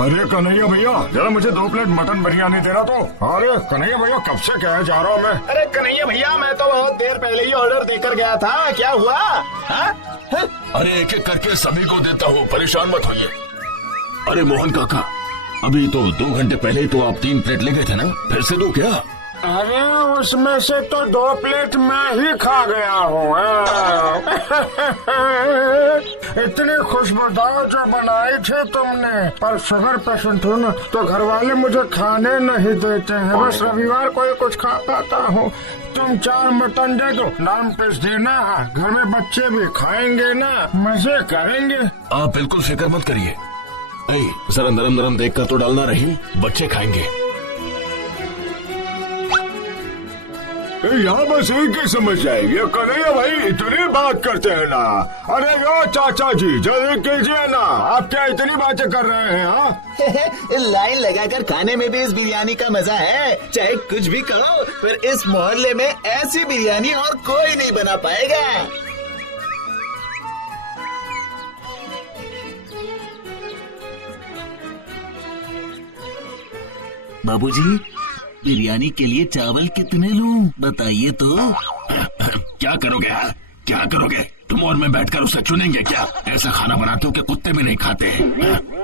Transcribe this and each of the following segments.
अरे कन्हैया भैया, जरा मुझे 2 प्लेट मटन बिरयानी देना तो। अरे कन्हैया भैया, कब से कहे जा रहा हूँ मैं। अरे कन्हैया भैया, मैं तो बहुत देर पहले ही ऑर्डर देकर गया था, क्या हुआ? हाँ? अरे एक एक करके सभी को देता हूँ, परेशान मत होइए। अरे मोहन काका, अभी तो 2 घंटे पहले ही तो आप 3 प्लेट ले गए थे ना, फिर से दो क्या? अरे उसमें से तो 2 प्लेट मैं ही खा गया हूँ। इतनी खुशबूदार जो बनाई थी तुमने, पर शुगर पेशेंट हूँ ना, तो घर वाले मुझे खाने नहीं देते हैं। बस रविवार को ही कुछ खा पाता हूँ। तुम 4 मटन दे दो, नाम पेश देना, घर में बच्चे भी खाएंगे ना, मजे करेंगे। आप बिल्कुल फिक्र मत करिए। जरा नरम नरम देखकर तो डालना रहीम, बच्चे खाएंगे। यहाँ बस एक ही समस्या है, ये कन्हैया भाई इतनी बात करते हैं ना। अरे यो चाचा जी, जल्दी कीजिए ना, आप क्या इतनी बातें कर रहे हैं? हाँ लाइन लगाकर खाने में भी इस बिरयानी का मजा है। चाहे कुछ भी कहो, पर इस मोहल्ले में ऐसी बिरयानी और कोई नहीं बना पाएगा। बाबूजी, बिरयानी के लिए चावल कितने लूं, बताइए तो। क्या करोगे? क्या करोगे? तुम और मैं बैठकर उसे चुनेंगे क्या? ऐसा खाना बनाते हो कि कुत्ते भी नहीं खाते।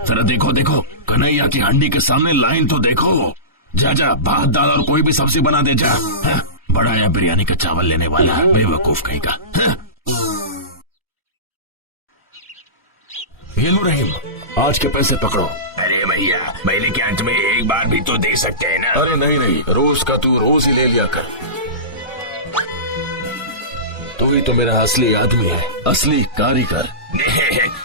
जरा देखो देखो, कन्हैया की हंडी के सामने लाइन तो देखो। जा जा, भात दाल और कोई भी सब्जी बना दे जा। बड़ा या बिरयानी का चावल लेने वाला बेवकूफ कहीं का। ये लो रहीम, आज के पैसे पकड़ो। अरे भैया, महीने के अंत में एक बार भी तो दे सकते हैं ना। अरे नहीं नहीं, रोज का तू रोज ही ले लिया कर। तू ही तो मेरा असली आदमी है, असली कारीगर।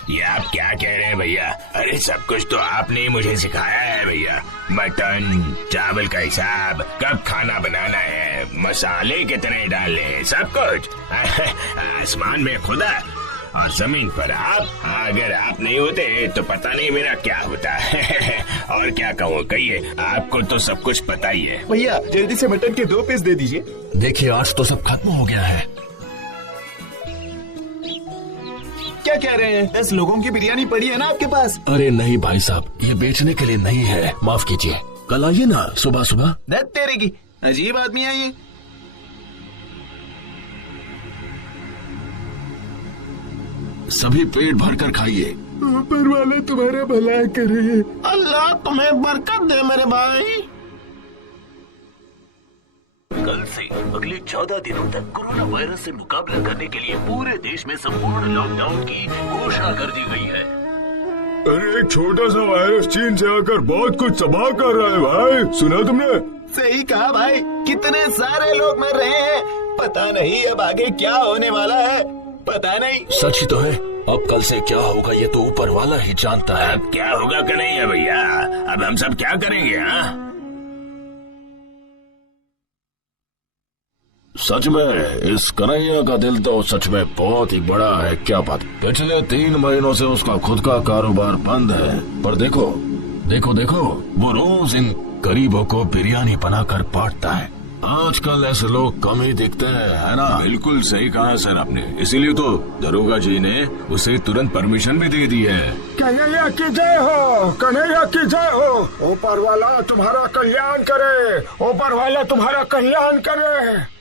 ये आप क्या कह रहे हैं भैया? अरे सब कुछ तो आपने ही मुझे सिखाया है भैया। मटन चावल का हिसाब, कब खाना बनाना है, मसाले कितने डालने हैं, सब कुछ। आसमान में खुदा और जमीन पर आप। अगर आप नहीं होते तो पता नहीं मेरा क्या होता। और क्या कहूँ, कहिए, आपको तो सब कुछ पता ही है। भैया जल्दी से मटन के 2 पीस दे दीजिए। देखिए, आज तो सब खत्म हो गया है। क्या कह रहे हैं? 10 लोगों की बिरयानी पड़ी है ना आपके पास? अरे नहीं भाई साहब, ये बेचने के लिए नहीं है, माफ कीजिए। कल आइए ना सुबह सुबह। धत तेरे की, अजीब आदमी है ये। सभी पेट भर कर खाइए। ऊपर वाले तुम्हारा भला करे। अल्लाह तुम्हें बरकत दे मेरे भाई। कल से अगले 14 दिनों तक कोरोना वायरस से मुकाबला करने के लिए पूरे देश में संपूर्ण लॉकडाउन की घोषणा कर दी गई है। अरे एक छोटा सा वायरस चीन से आकर बहुत कुछ तबाह कर रहा है भाई, सुना तुमने? सही कहा भाई, कितने सारे लोग मर रहे हैं। पता नहीं अब आगे क्या होने वाला है, पता नहीं। सच ही तो है, अब कल से क्या होगा ये तो ऊपर वाला ही जानता है। अब क्या होगा कन्हैया भैया? अब हम सब क्या करेंगे? हाँ, सच में इस कन्हैया का दिल तो सच में बहुत ही बड़ा है। क्या बात, पिछले 3 महीनों से उसका खुद का कारोबार बंद है, पर देखो देखो देखो, वो रोज इन गरीबों को बिरयानी बनाकर बांटता है। आजकल ऐसे लोग कम ही दिखते हैं, है ना? बिल्कुल सही कहा सर आपने, इसीलिए तो दरोगा जी ने उसे तुरंत परमिशन भी दे दी है। कन्हैया की जय हो, कन्हैया की जय हो। ऊपर वाला तुम्हारा कल्याण करे, ऊपर वाला तुम्हारा कल्याण करे।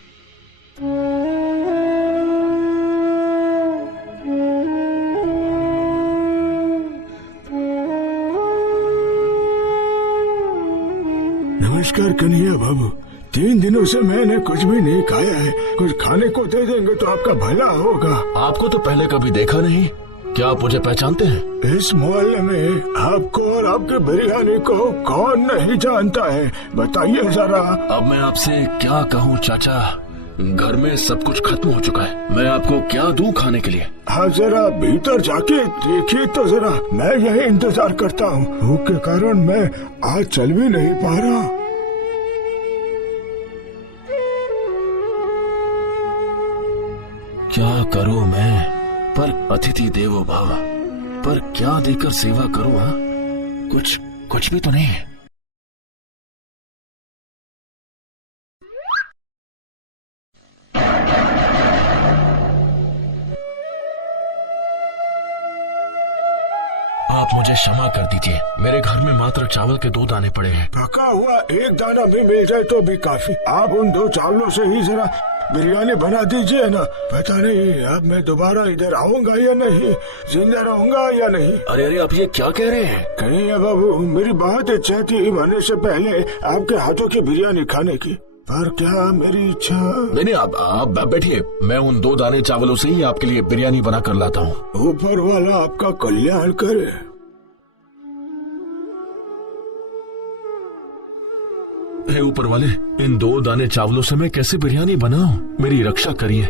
नमस्कार कन्हैया बाबू, 3 दिनों से मैंने कुछ भी नहीं खाया है, कुछ खाने को दे देंगे तो आपका भला होगा। आपको तो पहले कभी देखा नहीं, क्या आप मुझे पहचानते हैं? इस मोहल्ले में आपको और आपके बिरयानी को कौन नहीं जानता है, बताइए जरा। अब मैं आपसे क्या कहूँ चाचा, घर में सब कुछ खत्म हो चुका है, मैं आपको क्या दूं खाने के लिए? हाँ जरा भीतर जाके देखिए तो जरा, मैं यही इंतजार करता हूँ। भूख के कारण मैं आज चल भी नहीं पा रहा। क्या करूं मैं, पर अतिथि देवो भव, पर क्या देकर सेवा करूं? हाँ, कुछ भी तो नहीं है। आप मुझे क्षमा कर दीजिए, मेरे घर में मात्र चावल के 2 दाने पड़े हैं। पका हुआ एक दाना भी मिल जाए तो भी काफी। आप उन 2 चावलों से ही जरा बिरयानी बना दीजिए ना। पता नहीं अब मैं दोबारा इधर आऊंगा या नहीं, जिंदा रहूंगा या नहीं। अरे आप ये क्या कह रहे हैं? कन्हैया बाबू, मेरी बहुत इच्छा थी मरने से पहले आपके हाथों की बिरयानी खाने की, पर क्या मेरी इच्छा। नहीं, आप बैठिए, मैं उन 2 दाने चावलों से ही आपके लिए बिरयानी बना कर लाता हूँ। ऊपर वाला आपका कल्याण करे। हे ऊपर वाले, इन 2 दाने चावलों से मैं कैसे बिरयानी बनाऊं? मेरी रक्षा करिए।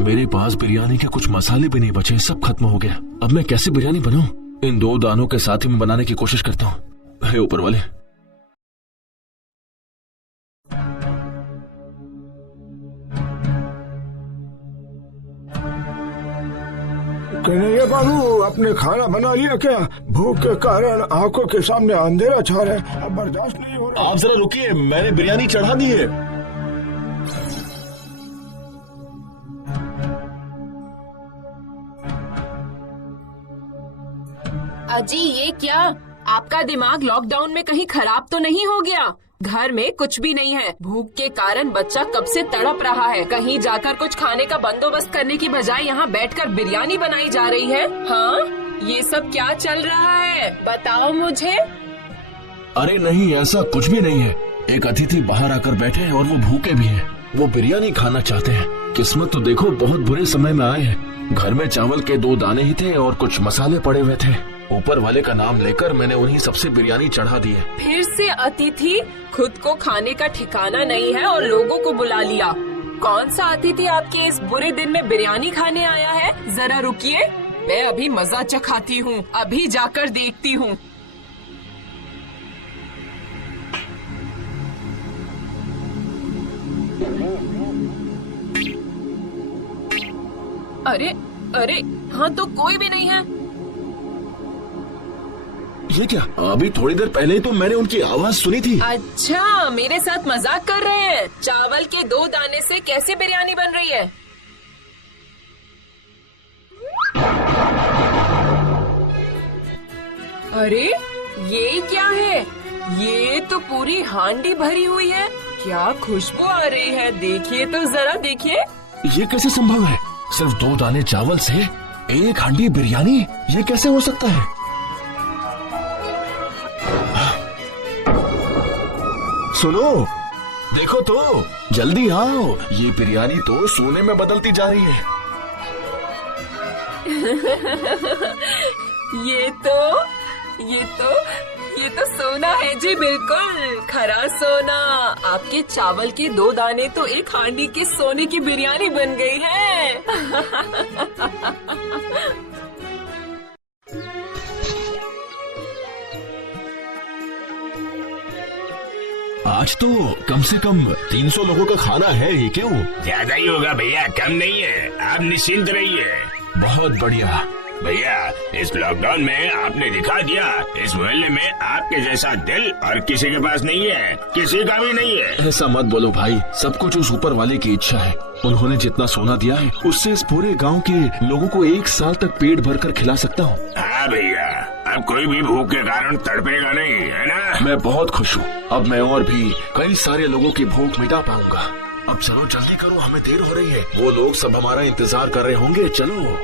मेरे पास बिरयानी के कुछ मसाले भी नहीं बचे, सब खत्म हो गया। अब मैं कैसे बिरयानी बनाऊं? इन 2 दानों के साथ ही मैं बनाने की कोशिश करता हूँ। हे ऊपर वाले। कन्हैया बाबू, आपने खाना बना लिया क्या? भूख के कारण आंखों के सामने अंधेरा छा रहा है, अब बर्दाश्त नहीं हो रहा। आप जरा रुकिए, मैंने बिरयानी चढ़ा दी है। अजी ये क्या? आपका दिमाग लॉकडाउन में कहीं खराब तो नहीं हो गया? घर में कुछ भी नहीं है, भूख के कारण बच्चा कब से तड़प रहा है। कहीं जाकर कुछ खाने का बंदोबस्त करने की बजाय यहाँ बैठकर बिरयानी बनाई जा रही है। हाँ, ये सब क्या चल रहा है? बताओ मुझे। अरे नहीं, ऐसा कुछ भी नहीं है। एक अतिथि बाहर आकर बैठे हैं और वो भूखे भी हैं। वो बिरयानी खाना चाहते हैं। किस्मत तो देखो, बहुत बुरे समय में आए हैं। घर में चावल के 2 दाने ही थे और कुछ मसाले पड़े हुए थे। ऊपर वाले का नाम लेकर मैंने उन्हीं सबसे बिरयानी चढ़ा दी है। फिर से अतिथि? खुद को खाने का ठिकाना नहीं है और लोगों को बुला लिया। कौन सा अतिथि आपके इस बुरे दिन में बिरयानी खाने आया है? जरा रुकिए, मैं अभी मजा चखाती हूँ, अभी जाकर देखती हूँ। अरे अरे, हाँ तो कोई भी नहीं है। ये क्या? अभी थोड़ी देर पहले ही तो मैंने उनकी आवाज सुनी थी। अच्छा, मेरे साथ मजाक कर रहे हैं? चावल के 2 दाने से कैसे बिरयानी बन रही है? अरे ये क्या है? ये तो पूरी हांडी भरी हुई है। क्या खुशबू आ रही है, देखिए तो जरा, देखिए। ये कैसे संभव है? सिर्फ 2 दाने चावल से 1 हांडी बिरयानी, ये कैसे हो सकता है? सुनो, देखो तो, जल्दी आओ, ये बिरयानी तो सोने में बदलती जा रही है। ये तो सोना है जी, बिल्कुल खरा सोना। आपके चावल के 2 दाने तो 1 हांडी के सोने की बिरयानी बन गई है। आज तो कम से कम 300 लोगों का खाना है ही। क्यों? ज्यादा ही होगा भैया, कम नहीं है। आप निश्चिंत रहिए। बहुत बढ़िया भैया, इस लॉकडाउन में आपने दिखा दिया, इस मोहल्ले में आपके जैसा दिल और किसी के पास नहीं है, किसी का भी नहीं है। ऐसा मत बोलो भाई, सब कुछ उस ऊपर वाले की इच्छा है। उन्होंने जितना सोना दिया है, उससे इस पूरे गांव के लोगों को 1 साल तक पेट भर कर खिला सकता हूँ। हाँ भैया, अब कोई भी भूख के कारण तड़पेगा नहीं, है ना? मैं बहुत खुश हूँ। अब मैं और भी कई सारे लोगों की भूख मिटा पाऊंगा। अब चलो जल्दी करो, हमें देर हो रही है। वो लोग सब हमारा इंतजार कर रहे होंगे। चलो।